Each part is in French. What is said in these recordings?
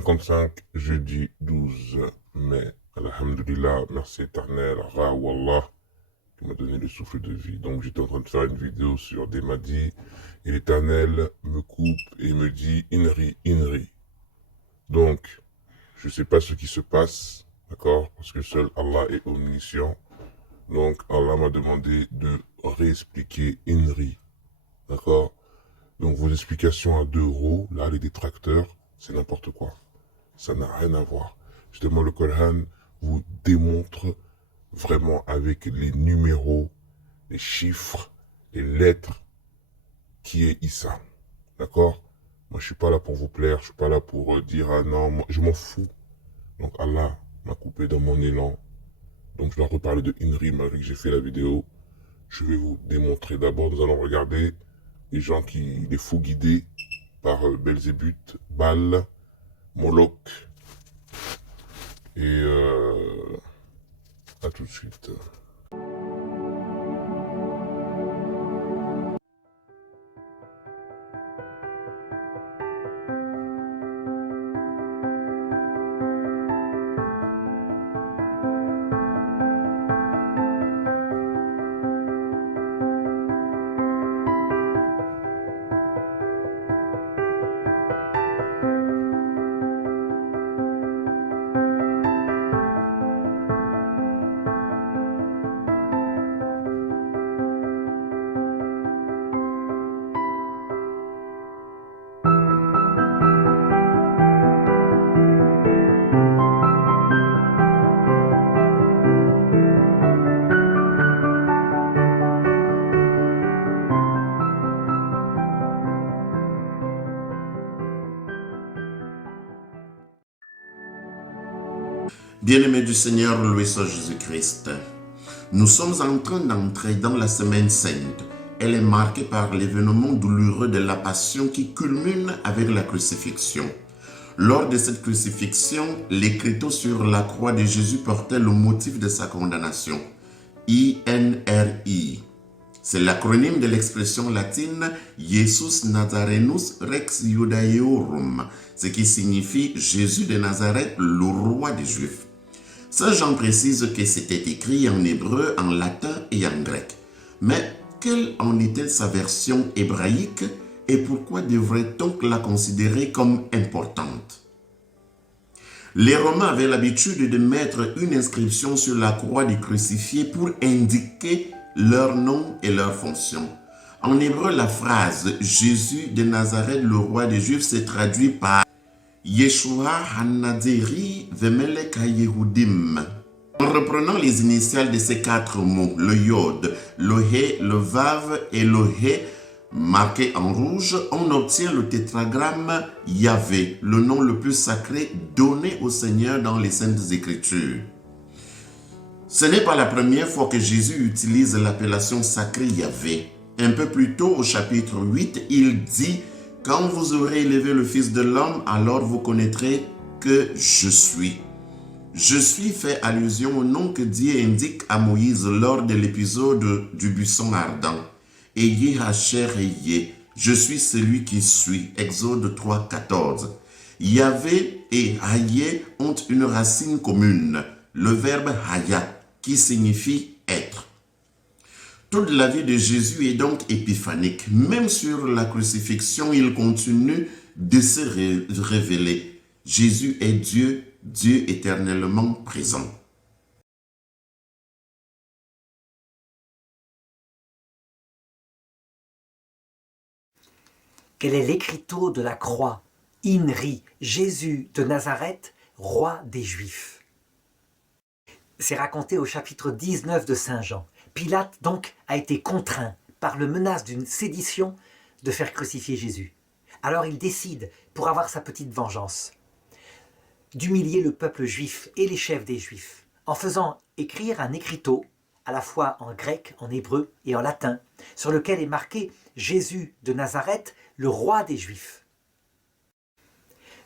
7h55, jeudi 12 mai. Alhamdulillah, merci éternel, Ra Wallah, qui m'a donné le souffle de vie. Donc j'étais en train de faire une vidéo sur des Mahdi, et l'éternel me coupe et me dit Inri, Inri. Donc, je ne sais pas ce qui se passe, d'accord, parce que seul Allah est omniscient. Donc Allah m'a demandé de réexpliquer Inri, d'accord. Donc vos explications à 2 euros, là les détracteurs, c'est n'importe quoi. Ça n'a rien à voir. Justement, le Coran vous démontre vraiment avec les numéros, les chiffres, les lettres qui est Issa. D'accord? Moi, je suis pas là pour vous plaire, je suis pas là pour dire ah non, moi, je m'en fous. Donc Allah m'a coupé dans mon élan. Donc je dois reparler de Inri malgré que j'ai fait la vidéo. Je vais vous démontrer. D'abord, nous allons regarder les gens qui, les fous guidés par Belzébuth, Baal, Moloch. Et à tout de suite. Bien-aimés du Seigneur, loué soit Jésus-Christ. Nous sommes en train d'entrer dans la semaine sainte. Elle est marquée par l'événement douloureux de la passion qui culmine avec la crucifixion. Lors de cette crucifixion, l'écriteau sur la croix de Jésus portait le motif de sa condamnation. INRI. C'est l'acronyme de l'expression latine Jesus Nazarenus Rex Iudaeorum, ce qui signifie Jésus de Nazareth, le roi des Juifs. Saint Jean précise que c'était écrit en hébreu, en latin et en grec. Mais quelle en était sa version hébraïque et pourquoi devrait-on la considérer comme importante? Les Romains avaient l'habitude de mettre une inscription sur la croix du crucifié pour indiquer leur nom et leur fonction. En hébreu, la phrase « Jésus de Nazareth, le roi des Juifs » se traduit par Yeshua Hanazeri Vemelech HaYehudim. En reprenant les initiales de ces 4 mots, le Yod, le He, le Vav et le He, marqués en rouge, on obtient le tétragramme Yahvé, le nom le plus sacré donné au Seigneur dans les Saintes Écritures. Ce n'est pas la première fois que Jésus utilise l'appellation sacrée Yahvé. Un peu plus tôt, au chapitre 8, il dit « Quand vous aurez élevé le Fils de l'homme, alors vous connaîtrez que je suis ». Je suis fait allusion au nom que Dieu indique à Moïse lors de l'épisode du buisson ardent. Ayez Hacher Ayez, je suis celui qui suis. Exode 3, 14. Yahvé et Hayé ont une racine commune, le verbe Haya, qui signifie être. Toute la vie de Jésus est donc épiphanique. Même sur la crucifixion, il continue de se révéler. Jésus est Dieu, Dieu éternellement présent. Quel est l'écriteau de la croix? Inri, Jésus de Nazareth, roi des Juifs. C'est raconté au chapitre 19 de Saint Jean. Pilate donc a été contraint par le menace d'une sédition de faire crucifier Jésus. Alors il décide, pour avoir sa petite vengeance, d'humilier le peuple juif et les chefs des Juifs en faisant écrire un écriteau à la fois en grec, en hébreu et en latin, sur lequel est marqué « Jésus de Nazareth, le roi des Juifs ».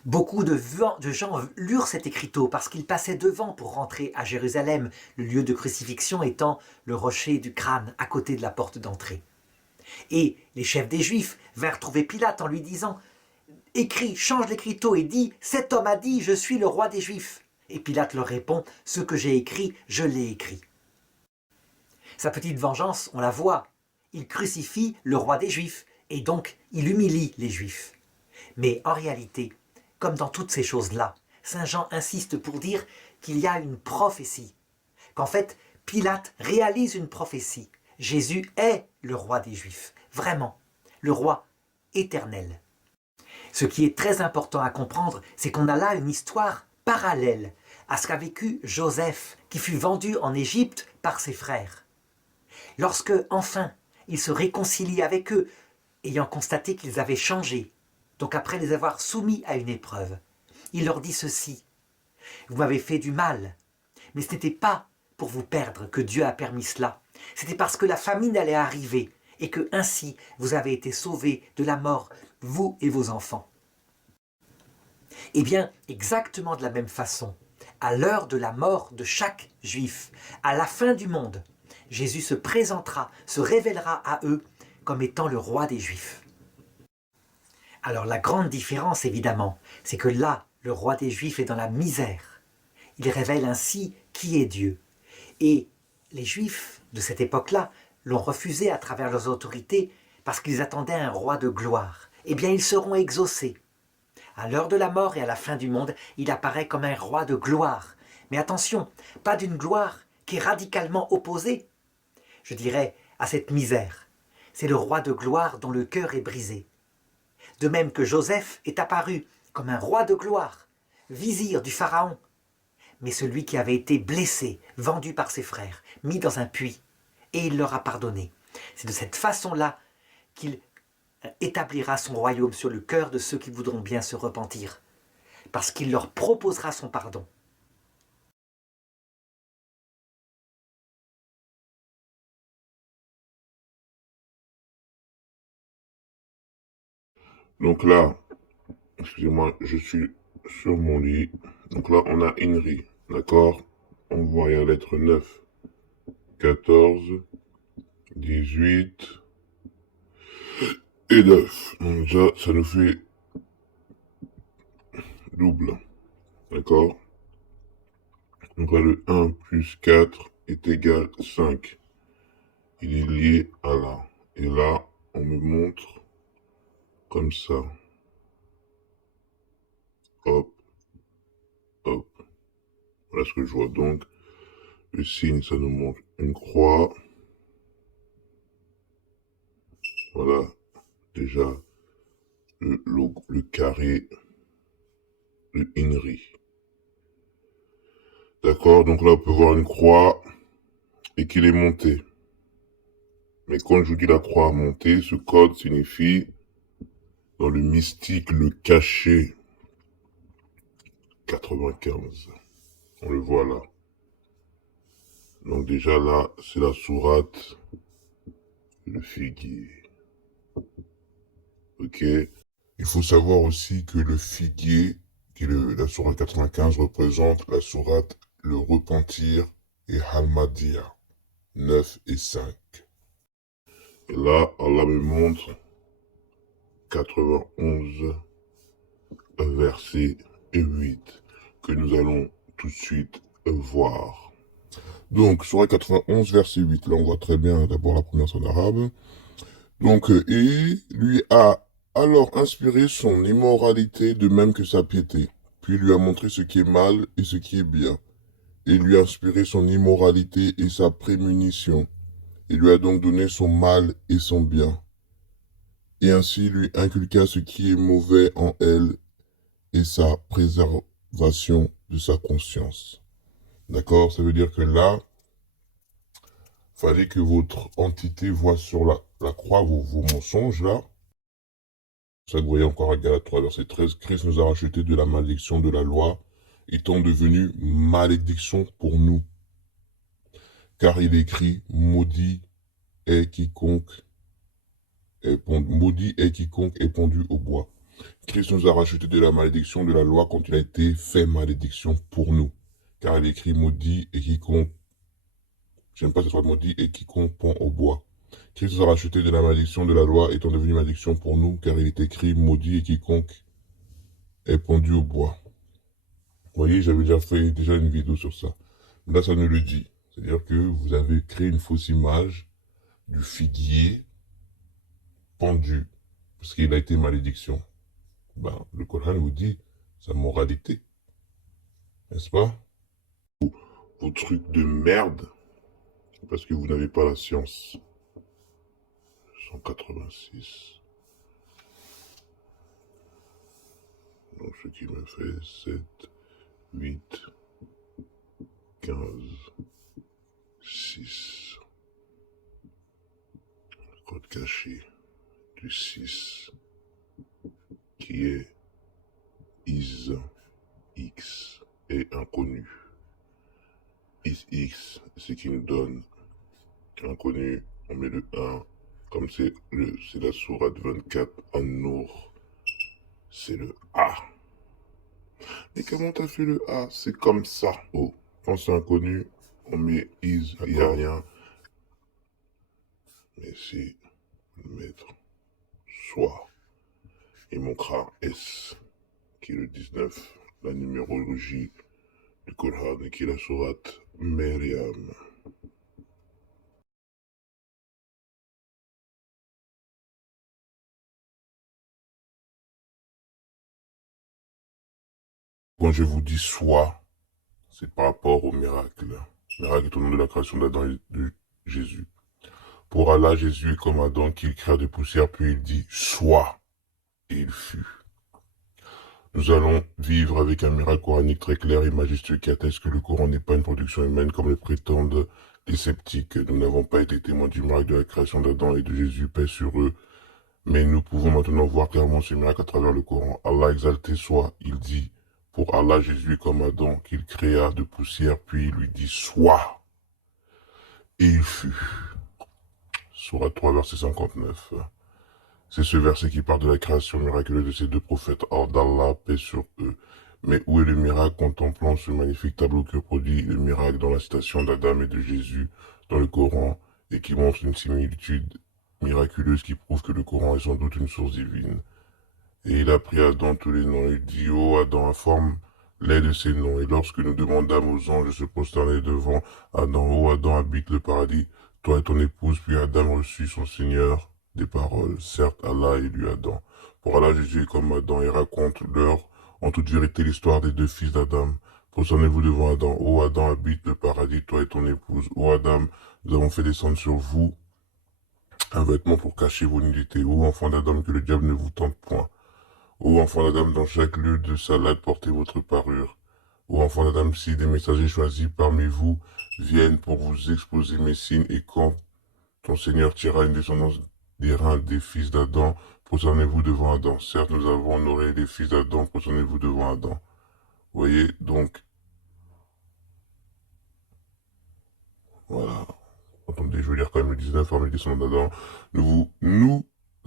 Beaucoup de gens lurent cet écriteau parce qu'il passait devant pour rentrer à Jérusalem, le lieu de crucifixion étant le rocher du crâne à côté de la porte d'entrée. Et les chefs des Juifs vinrent trouver Pilate en lui disant écrit, change l'écriteau et dit « Cet homme a dit, je suis le roi des Juifs ». Et Pilate leur répond « Ce que j'ai écrit, je l'ai écrit ». Sa petite vengeance, on la voit. Il crucifie le roi des Juifs et donc il humilie les Juifs. Mais en réalité, comme dans toutes ces choses-là, Saint Jean insiste pour dire qu'il y a une prophétie, qu'en fait, Pilate réalise une prophétie. Jésus est le roi des Juifs, vraiment, le roi éternel. Ce qui est très important à comprendre, c'est qu'on a là une histoire parallèle à ce qu'a vécu Joseph, qui fut vendu en Égypte par ses frères. Lorsque, enfin, il se réconcilie avec eux, ayant constaté qu'ils avaient changé, donc après les avoir soumis à une épreuve, il leur dit ceci: « Vous m'avez fait du mal, mais ce n'était pas pour vous perdre que Dieu a permis cela. C'était parce que la famine allait arriver et que ainsi vous avez été sauvés de la mort, vous et vos enfants. » Eh bien, exactement de la même façon, à l'heure de la mort de chaque Juif, à la fin du monde, Jésus se présentera, se révélera à eux comme étant le roi des Juifs. Alors la grande différence, évidemment, c'est que là, le roi des Juifs est dans la misère. Il révèle ainsi qui est Dieu. Et les Juifs de cette époque-là l'ont refusé à travers leurs autorités parce qu'ils attendaient un roi de gloire. Eh bien, ils seront exaucés. À l'heure de la mort et à la fin du monde, il apparaît comme un roi de gloire. Mais attention, pas d'une gloire qui est radicalement opposée, je dirais, à cette misère. C'est le roi de gloire dont le cœur est brisé. De même que Joseph est apparu comme un roi de gloire, vizir du Pharaon, mais celui qui avait été blessé, vendu par ses frères, mis dans un puits, et il leur a pardonné. C'est de cette façon-là qu'il établira son royaume sur le cœur de ceux qui voudront bien se repentir, parce qu'il leur proposera son pardon. Donc là, excusez-moi, je suis sur mon lit. Donc là, on a Inri, d'accord? On voit la lettre 9, 14, 18 et 9. Donc déjà, ça nous fait double, d'accord? Donc là, le 1 plus 4 est égal à 5. Il est lié à là. Et là, on me montre comme ça. Hop, hop. Voilà ce que je vois. Donc, le signe, ça nous montre une croix. Voilà, déjà, le carré de Inri. D'accord, donc là, on peut voir une croix et qu'il est monté. Mais quand je vous dis la croix montée, ce code signifie, dans le mystique, le cachet 95. On le voit là. Donc déjà là, c'est la sourate, le figuier. Ok. Il faut savoir aussi que le figuier, qui est la sourate 95, représente la sourate le repentir et Halmadia 9 et 5. Et là, Allah me montre 91 verset 8 que nous allons tout de suite voir. Donc, sourate 91 verset 8, là on voit très bien d'abord la première en arabe. Donc, et lui a alors inspiré son immoralité de même que sa piété, puis lui a montré ce qui est mal et ce qui est bien, et lui a inspiré son immoralité et sa prémunition. Il lui a donc donné son mal et son bien, et ainsi lui inculqua ce qui est mauvais en elle et sa préservation de sa conscience. D'accord? Ça veut dire que là, fallait que votre entité voie sur la croix vos mensonges là. Ça, vous voyez encore à Galates 3, verset 13, Christ nous a rachetés de la malédiction de la loi, étant devenu malédiction pour nous. Car il écrit, maudit est quiconque est pendu au bois. Christ nous a rachetés de la malédiction de la loi quand il a été fait malédiction pour nous. Car il écrit, maudit et quiconque, j'aime pas que ce soit maudit et quiconque pend au bois. Christ nous a rachetés de la malédiction de la loi étant devenu malédiction pour nous, car il est écrit, maudit et quiconque est pendu au bois. Vous voyez, j'avais déjà fait une vidéo sur ça. Là, ça nous le dit. C'est-à-dire que vous avez créé une fausse image du figuier pendu, parce qu'il a été malédiction. Ben, le Coran vous dit sa moralité, n'est-ce pas? Vos trucs de merde, parce que vous n'avez pas la science. 186. Donc, ce qui me fait 7, 8, 15, 6. Le code caché du 6, qui est is x est inconnu. Is x, ce qui nous donne inconnu, on met le 1, comme c'est la sourate 24 en nour, c'est le A. Mais comment t'as fait le A? C'est comme ça. Oh, quand c'est inconnu, on met is, il n'y a rien. Mais c'est mettre soit, il manquera S, qui est le 19, la numérologie du Coran, et qui est la sourate Myriam. Quand je vous dis soit, c'est par rapport au miracle. Le miracle est au nom de la création d'Adam et de Jésus. Pour Allah, Jésus est comme Adam qu'il créa de poussière, puis il dit soit, et il fut. Nous allons vivre avec un miracle coranique très clair et majestueux qui atteste que le Coran n'est pas une production humaine comme le prétendent les sceptiques. Nous n'avons pas été témoins du miracle de la création d'Adam et de Jésus, paix sur eux, mais nous pouvons maintenant voir clairement ce miracle à travers le Coran. Allah exalté soit, il dit, pour Allah, Jésus est comme Adam, qu'il créa de poussière, puis il lui dit, soit. Et il fut. Sourate 3, verset 59. C'est ce verset qui parle de la création miraculeuse de ces deux prophètes, hors d'Allah, paix sur eux. Mais où est le miracle contemplant ce magnifique tableau que produit le miracle dans la citation d'Adam et de Jésus dans le Coran, et qui montre une similitude miraculeuse qui prouve que le Coran est sans doute une source divine. Et il a pris Adam tous les noms. Il dit, ô Adam, informe-les de ces noms. Et lorsque nous demandâmes aux anges de se prosterner devant Adam, ô Adam, habite le paradis, toi et ton épouse, puis Adam reçut son Seigneur des paroles. Certes, Allah élut Adam. Pour Allah, Jésus est comme Adam et raconte-leur en toute vérité l'histoire des deux fils d'Adam. Prosternez-vous devant Adam. Ô Adam, habite le paradis, toi et ton épouse. Ô Adam, nous avons fait descendre sur vous un vêtement pour cacher vos nudités. Ô enfant d'Adam, que le diable ne vous tente point. Ô enfant d'Adam, dans chaque lieu de salade, portez votre parure. Ô enfant d'Adam, si des messagers choisis parmi vous viennent pour vous exposer mes signes, et quand ton Seigneur tirera une descendance des reins des fils d'Adam, prosternez-vous devant Adam. Certes, nous avons honoré les fils d'Adam, prosternez-vous devant Adam. Vous voyez, donc, voilà. Attendez, je veux lire quand même le 19, parmi les descendants d'Adam. Nous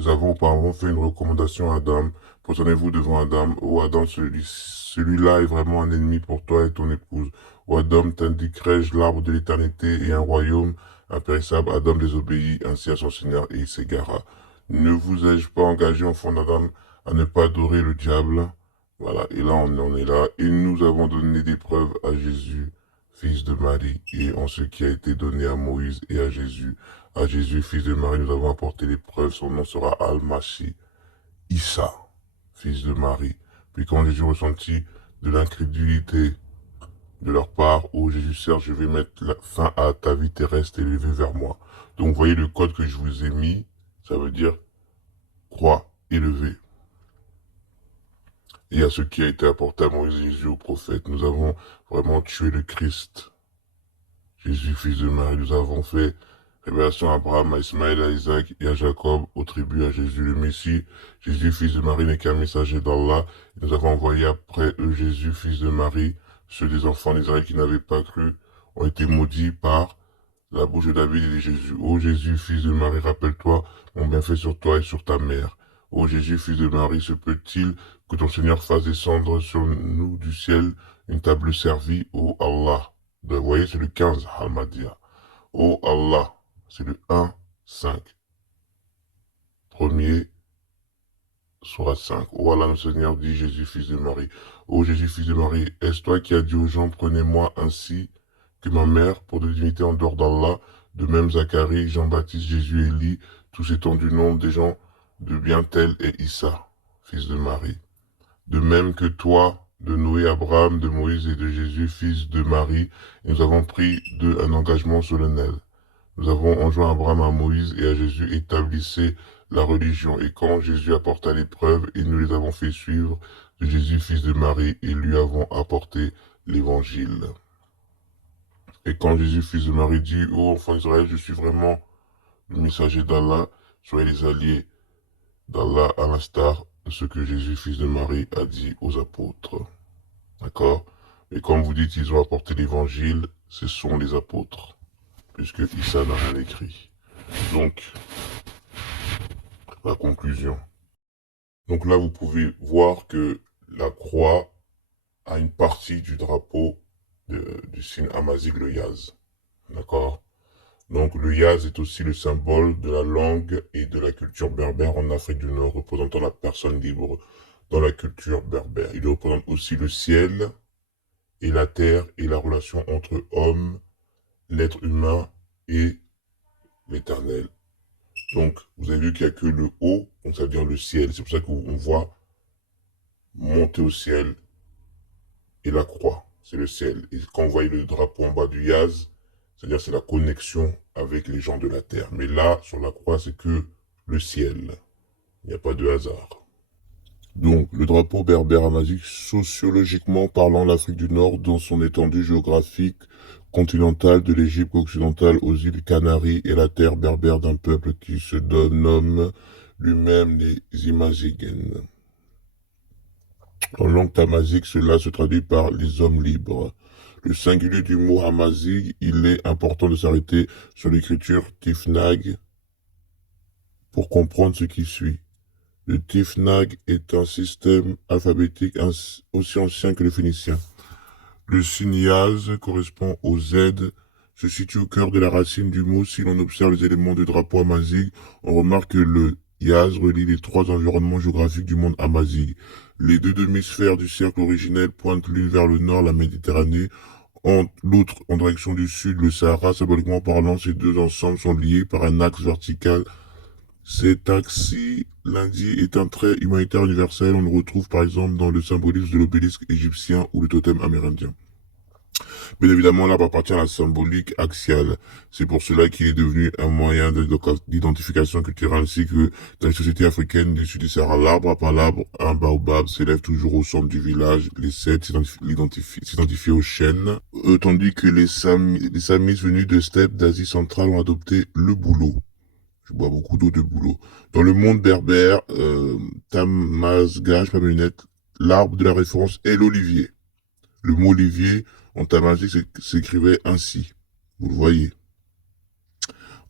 avons auparavant fait une recommandation à Adam. Prosternez-vous devant Adam. Ô Adam, celui-là est vraiment un ennemi pour toi et ton épouse. Ô Adam, t'indiquerai-je l'arbre de l'éternité et un royaume impérissable. Adam désobéit ainsi à son Seigneur et il s'égara. Ne vous ai-je pas engagé, enfant d'Adam, à ne pas adorer le diable? Voilà, et là on en est là. Et nous avons donné des preuves à Jésus, fils de Marie, et en ce qui a été donné à Moïse et à Jésus. À Jésus, fils de Marie, nous avons apporté les preuves. Son nom sera Al-Mashi, Issa, fils de Marie. Puis quand Jésus ressentit de l'incrédulité de leur part, ô Jésus, certes, je vais mettre fin à ta vie terrestre et lever vers moi. Donc, vous voyez le code que je vous ai mis, ça veut dire croix élevée. Et à ce qui a été apporté à Moïse et Jésus au prophète, nous avons vraiment tué le Christ. Jésus, fils de Marie, nous avons fait révélation à Abraham, à Ismaël, à Isaac et à Jacob, aux tribus, à Jésus le Messie. Jésus, fils de Marie, n'est qu'un messager d'Allah. Nous avons envoyé après eux Jésus, fils de Marie. Ceux des enfants d'Israël qui n'avaient pas cru ont été maudits par la bouche de David et de Jésus. Ô Jésus, fils de Marie, rappelle-toi mon bienfait sur toi et sur ta mère. Ô Jésus, fils de Marie, se peut-il que ton Seigneur fasse descendre sur nous du ciel une table servie, ô Allah. Vous voyez, c'est le 15, Al-Mahdia. Ô Allah, c'est le 1, 5. Premier Sourate 5. Ô Allah, notre Seigneur, dit Jésus, fils de Marie. Ô Jésus, fils de Marie, est-ce toi qui as dit aux gens, prenez-moi ainsi que ma mère pour des divinités en dehors d'Allah? De même, Zacharie, Jean-Baptiste, Jésus, Élie, tous étant du nombre des gens de bien tels et Issa, fils de Marie. De même que toi, de Noé, Abraham, de Moïse et de Jésus, fils de Marie, et nous avons pris d'eux un engagement solennel. Nous avons enjoint Abraham à Moïse et à Jésus, établissez la religion. Et quand Jésus apporta l'épreuve, et nous les avons fait suivre de Jésus, fils de Marie, et lui avons apporté l'évangile. Et quand Jésus, fils de Marie, dit, ô enfants d'Israël, je suis vraiment le messager d'Allah, soyez les alliés d'Allah à l'instar de ce que Jésus, fils de Marie, a dit aux apôtres. D'accord? Et comme vous dites, ils ont apporté l'évangile, ce sont les apôtres, puisque Issa n'a rien écrit. Donc, la conclusion. Donc là, vous pouvez voir que la croix a une partie du drapeau du signe amazique, le yaz. D'accord? Donc le yaz est aussi le symbole de la langue et de la culture berbère en Afrique du Nord, représentant la personne libre dans la culture berbère. Il représente aussi le ciel et la terre et la relation entre homme, l'être humain et l'éternel. Donc, vous avez vu qu'il n'y a que le haut, donc ça veut dire le ciel. C'est pour ça qu'on voit monter au ciel et la croix, c'est le ciel. Et quand vous voyez le drapeau en bas du yaz, c'est-à-dire c'est la connexion avec les gens de la terre. Mais là, sur la croix, c'est que le ciel. Il n'y a pas de hasard. Donc, le drapeau berbère amazique, sociologiquement parlant, l'Afrique du Nord, dans son étendue géographique continentale de l'Égypte occidentale aux îles Canaries et la terre berbère d'un peuple qui se nomme lui-même les Imazighen. En langue tamazique, cela se traduit par les hommes libres. Le singulier du mot Amazigh, il est important de s'arrêter sur l'écriture Tifnag pour comprendre ce qui suit. Le Tifnag est un système alphabétique aussi ancien que le phénicien. Le signe Yaz correspond au Z, se situe au cœur de la racine du mot. Si l'on observe les éléments du drapeau amazigh, on remarque que le Yaz relie les trois environnements géographiques du monde amazigh. Les deux demi-sphères du cercle originel pointent l'une vers le nord, la Méditerranée, l'autre en direction du sud, le Sahara. Symboliquement parlant, ces deux ensembles sont liés par un axe vertical. Cet axe-ci, lundi, est un trait humanitaire universel. On le retrouve par exemple dans le symbolisme de l'obélisque égyptien ou le totem amérindien. Bien évidemment, l'arbre appartient à la symbolique axiale. C'est pour cela qu'il est devenu un moyen d'identification culturelle ainsi que dans les sociétés africaines du sud du Sahara. L'arbre à l'arbre, un baobab s'élève toujours au centre du village. Les Sètes s'identifient aux chênes, tandis que les Samis venus de steppes d'Asie centrale ont adopté le bouleau. Je bois beaucoup d'eau de bouleau. Dans le monde berbère, Tamazgach, l'arbre de la référence est l'olivier. Le mot olivier en tamazique s'écrivait ainsi. Vous le voyez.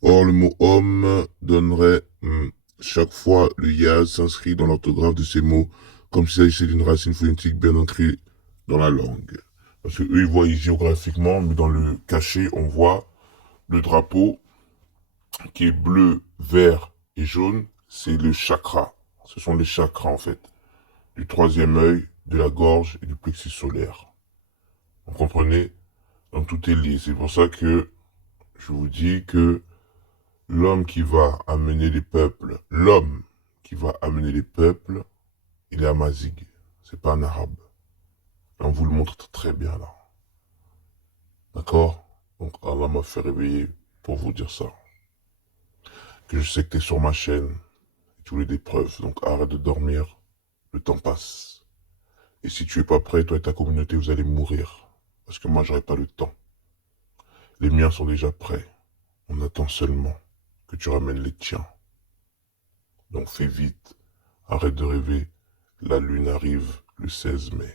Or, le mot homme donnerait chaque fois le yaz s'inscrit dans l'orthographe de ces mots, comme s'il s'agissait d'une racine phonétique bien ancrée dans la langue. Parce que eux, ils voient géographiquement, mais dans le cachet, on voit le drapeau qui est bleu, vert et jaune, c'est le chakra. Ce sont les chakras, en fait, du troisième œil, de la gorge et du plexus solaire. Vous comprenez? Donc tout est lié. C'est pour ça que je vous dis que l'homme qui va amener les peuples, il est amazigh. C'est pas un arabe. On vous le montre très bien là. D'accord? Donc Allah m'a fait réveiller pour vous dire ça. Que je sais que tu es sur ma chaîne. Et tu voulais des preuves. Donc arrête de dormir. Le temps passe. Et si tu es pas prêt, toi et ta communauté, vous allez mourir. Parce que moi, j'aurai pas le temps. Les miens sont déjà prêts. On attend seulement que tu ramènes les tiens. Donc fais vite. Arrête de rêver. La lune arrive le 16 mai.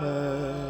Père.